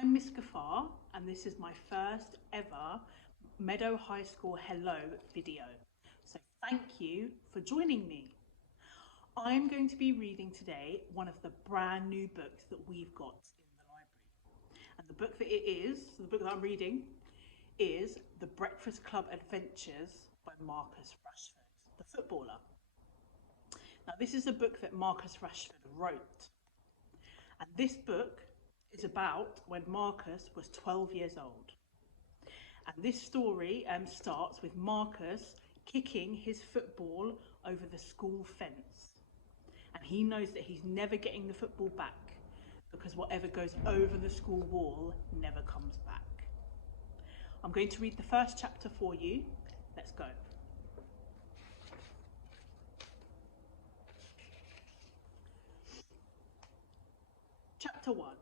I'm Miss Gaafar, and this is my first ever Meadow High School Hello video. So thank you for joining me. I'm going to be reading today one of the brand new books that we've got in the library. And the book that I'm reading is The Breakfast Club Adventures by Marcus Rashford, the footballer. Now this is a book that Marcus Rashford wrote. And this book is about when Marcus was 12 years old. And this story starts with Marcus kicking his football over the school fence. And he knows that he's never getting the football back because whatever goes over the school wall never comes back. I'm going to read the first chapter for you. Let's go. Chapter 1.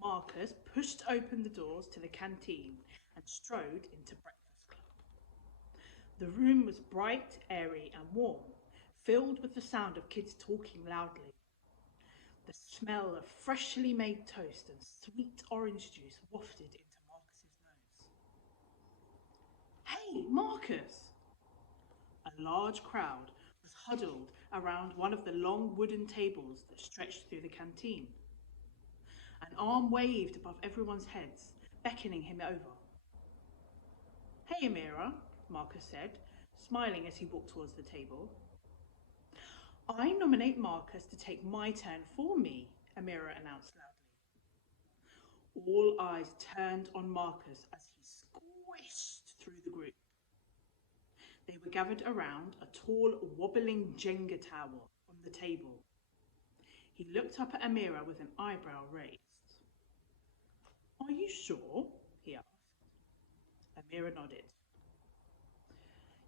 Marcus pushed open the doors to the canteen and strode into Breakfast Club. The room was bright, airy and warm, filled with the sound of kids talking loudly. The smell of freshly made toast and sweet orange juice wafted into Marcus's nose. "Hey, Marcus!" A large crowd was huddled around one of the long wooden tables that stretched through the canteen. An arm waved above everyone's heads, beckoning him over. "Hey, Amira," Marcus said, smiling as he walked towards the table. "I nominate Marcus to take my turn for me," Amira announced loudly. All eyes turned on Marcus as he squished through the group. They were gathered around a tall, wobbling Jenga tower on the table. He looked up at Amira with an eyebrow raised. "Are you sure?" he asked. Amira nodded.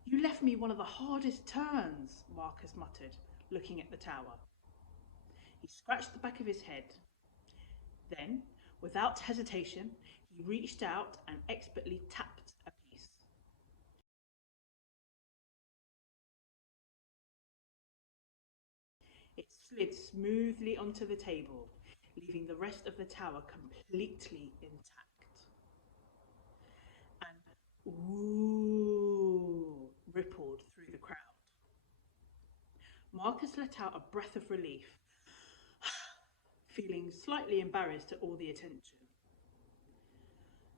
"You left me one of the hardest turns," Marcus muttered, looking at the tower. He scratched the back of his head. Then, without hesitation, he reached out and expertly tapped a piece. It slid smoothly onto the table, leaving the rest of the tower completely intact. An ooh rippled through the crowd. Marcus let out a breath of relief, feeling slightly embarrassed at all the attention.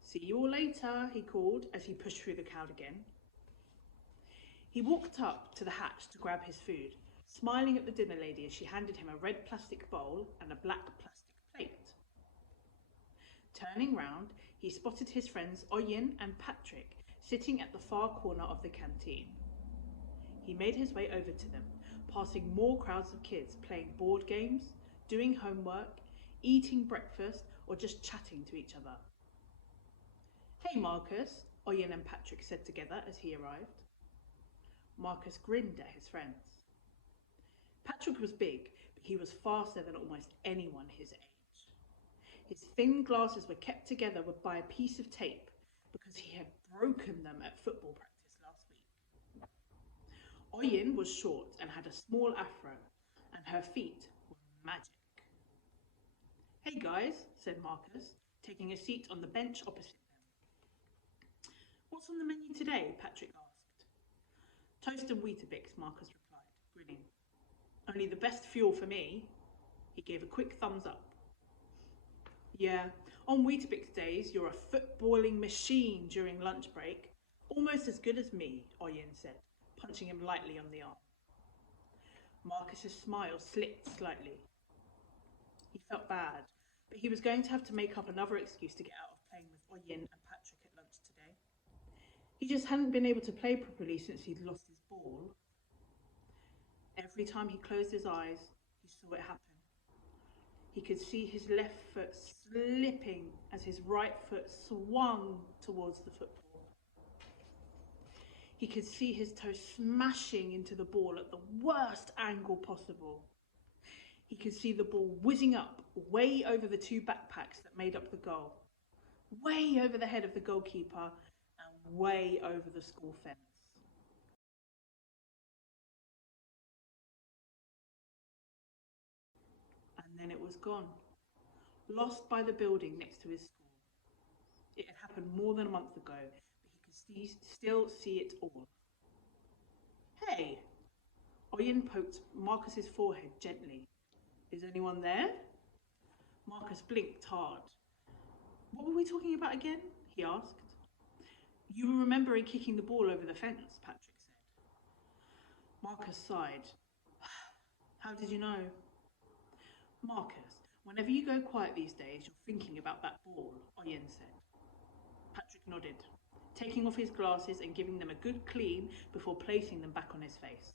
"See you all later," he called as he pushed through the crowd again. He walked up to the hatch to grab his food, smiling at the dinner lady as she handed him a red plastic bowl and a black plastic plate. Turning round, he spotted his friends Oyen and Patrick sitting at the far corner of the canteen. He made his way over to them, passing more crowds of kids playing board games, doing homework, eating breakfast, or just chatting to each other. "Hey, Marcus," Oyen and Patrick said together as he arrived. Marcus grinned at his friends. Patrick was big, but he was faster than almost anyone his age. His thin glasses were kept together by a piece of tape because he had broken them at football practice last week. Oyen was short and had a small afro, and her feet were magic. "Hey guys," said Marcus, taking a seat on the bench opposite them. "What's on the menu today?" Patrick asked. "Toast and Weetabix," Marcus replied, grinning. "Only the best fuel for me." He gave a quick thumbs up. "Yeah, on Weetabix days, you're a footballing machine during lunch break. Almost as good as me," Oyen said, punching him lightly on the arm. Marcus's smile slipped slightly. He felt bad, but he was going to have to make up another excuse to get out of playing with Oyen and Patrick at lunch today. He just hadn't been able to play properly since he'd lost his ball. Every time he closed his eyes, he saw it happen. He could see his left foot slipping as his right foot swung towards the football. He could see his toe smashing into the ball at the worst angle possible. He could see the ball whizzing up way over the two backpacks that made up the goal, way over the head of the goalkeeper and way over the school fence. And then it was gone. lost by the building next to his school. It had happened more than a month ago, but he could still see it all. Hey! Oyen poked Marcus's forehead gently. Is anyone there? Marcus blinked hard. What were we talking about again? He asked. You were remembering kicking the ball over the fence, Patrick said. Marcus sighed. How did you know? Marcus, whenever you go quiet these days, you're thinking about that ball, Oyen said. Patrick nodded, taking off his glasses and giving them a good clean before placing them back on his face.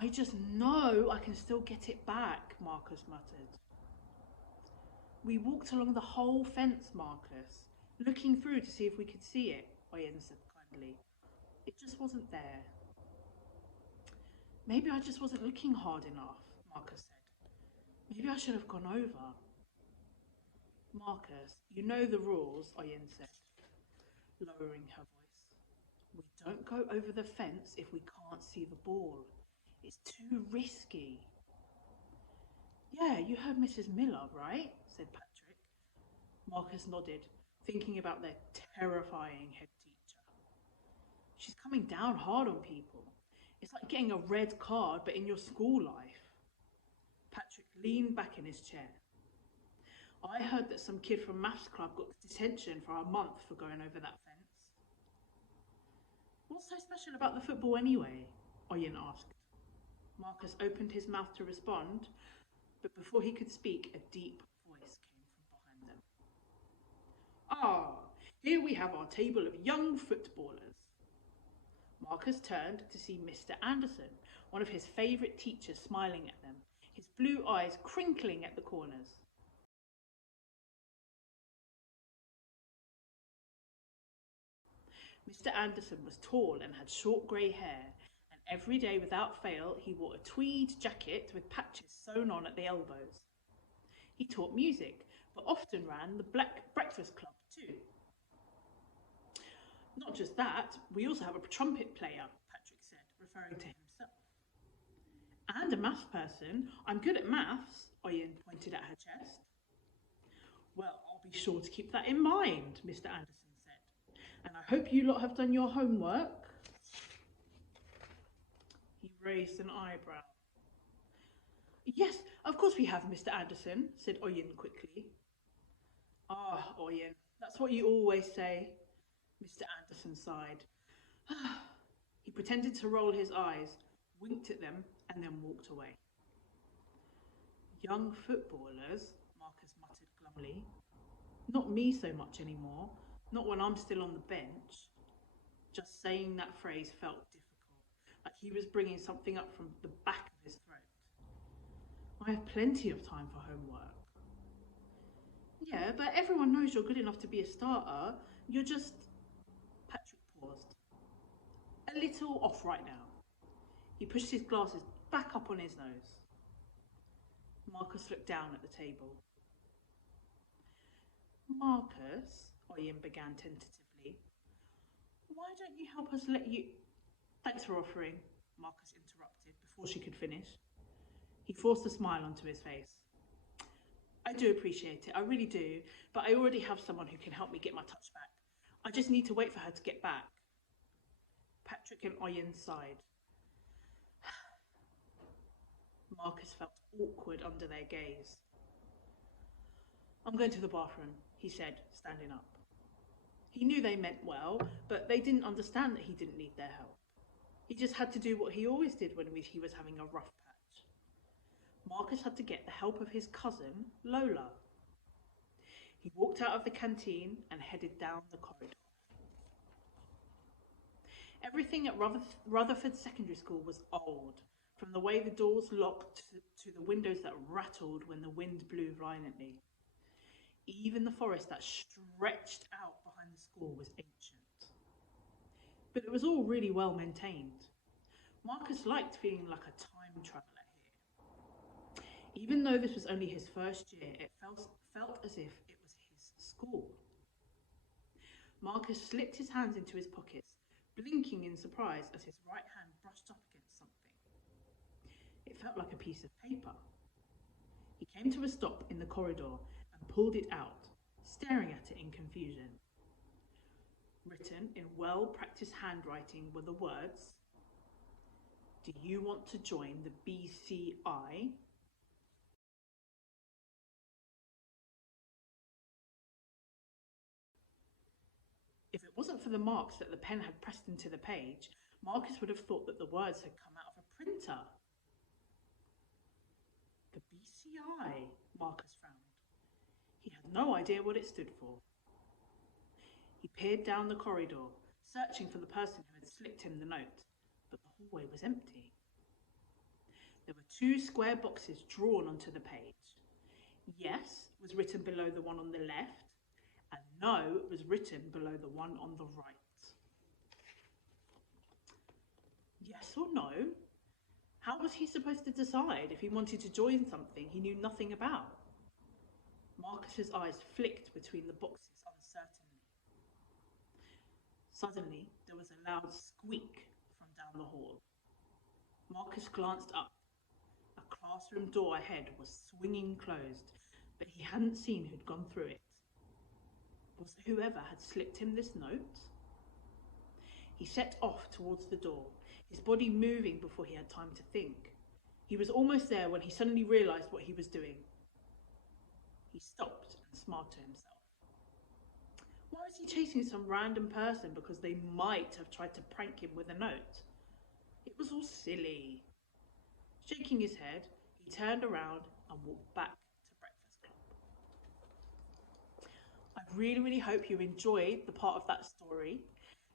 I just know I can still get it back, Marcus muttered. We walked along the whole fence, Marcus, looking through to see if we could see it, Oyen said kindly. It just wasn't there. Maybe I just wasn't looking hard enough, Marcus said. Maybe I should have gone over. Marcus, you know the rules, Oyen said, lowering her voice. We don't go over the fence if we can't see the ball. It's too risky. Yeah, you heard Mrs. Miller, right? Said Patrick. Marcus nodded, thinking about their terrifying head teacher. She's coming down hard on people. It's like getting a red card, but in your school life. Patrick leaned back in his chair. I heard that some kid from maths club got detention for a month for going over that fence. What's so special about the football anyway? Oyen asked. Marcus opened his mouth to respond, but before he could speak, a deep voice came from behind them. Ah, here we have our table of young footballers. Marcus turned to see Mr. Anderson, one of his favourite teachers, smiling at them, his blue eyes crinkling at the corners. Mr. Anderson was tall and had short grey hair, and every day without fail he wore a tweed jacket with patches sewn on at the elbows. He taught music, but often ran the Black Breakfast Club too. Not just that, we also have a trumpet player, Patrick said, referring to himself. And a maths person. I'm good at maths, Oyen pointed at her chest. Well, I'll be sure to keep that in mind, Mr. Anderson said. And I hope you lot have done your homework. He raised an eyebrow. Yes, of course we have, Mr. Anderson, said Oyen quickly. Ah, Oyen, that's what you always say, Mr. Anderson sighed. He pretended to roll his eyes, winked at them, and then walked away. Young footballers, Marcus muttered glumly. Not me so much anymore, not when I'm still on the bench. Just saying that phrase felt difficult, like he was bringing something up from the back of his throat. I have plenty of time for homework. Yeah, but everyone knows you're good enough to be a starter. You're just... Patrick paused. A little off right now. He pushed his glasses back up on his nose. Marcus looked down at the table. Marcus, Oyen began tentatively, why don't you help us let you... Thanks for offering, Marcus interrupted before she could finish. He forced a smile onto his face. I do appreciate it, I really do, but I already have someone who can help me get my touch back. I just need to wait for her to get back. Patrick and Oyen sighed. Marcus felt awkward under their gaze. I'm going to the bathroom, he said, standing up. He knew they meant well, but they didn't understand that he didn't need their help. He just had to do what he always did when he was having a rough patch. Marcus had to get the help of his cousin, Lola. He walked out of the canteen and headed down the corridor. Everything at Rutherford Secondary School was old, from the way the doors locked to the windows that rattled when the wind blew violently. Even the forest that stretched out behind the school was ancient. But it was all really well maintained. Marcus liked feeling like a time traveller here. Even though this was only his first year, it felt as if it was his school. Marcus slipped his hands into his pockets, blinking in surprise as his right hand brushed up against something. It felt like a piece of paper. He came to a stop in the corridor and pulled it out, staring at it in confusion. Written in well-practiced handwriting were the words, "Do you want to join the BCI?" If it wasn't for the marks that the pen had pressed into the page, Marcus would have thought that the words had come out of a printer. The BCI, Marcus frowned. He had no idea what it stood for. He peered down the corridor, searching for the person who had slipped him the note, but the hallway was empty. There were 2 square boxes drawn onto the page. Yes was written below the one on the left, and no was written below the one on the right. Yes or no? How was he supposed to decide if he wanted to join something he knew nothing about? Marcus's eyes flicked between the boxes uncertainly. Suddenly, there was a loud squeak from down the hall. Marcus glanced up. A classroom door ahead was swinging closed, but he hadn't seen who'd gone through it. Was it whoever had slipped him this note? He set off towards the door, his body moving before he had time to think. He was almost there when he suddenly realised what he was doing. He stopped and smiled to himself. Why was he chasing some random person because they might have tried to prank him with a note? It was all silly. Shaking his head, he turned around and walked back to Breakfast Club. I really hope you enjoyed the part of that story.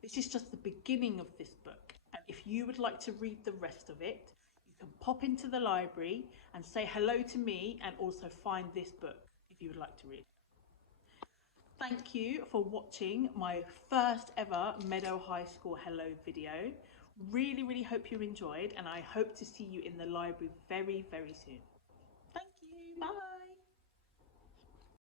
This is just the beginning of this book, and if you would like to read the rest of it, you can pop into the library and say hello to me and also find this book if you would like to read it. Thank you for watching my first ever Meadow High School Hello video. Really hope you enjoyed, and I hope to see you in the library very soon. Thank you, bye.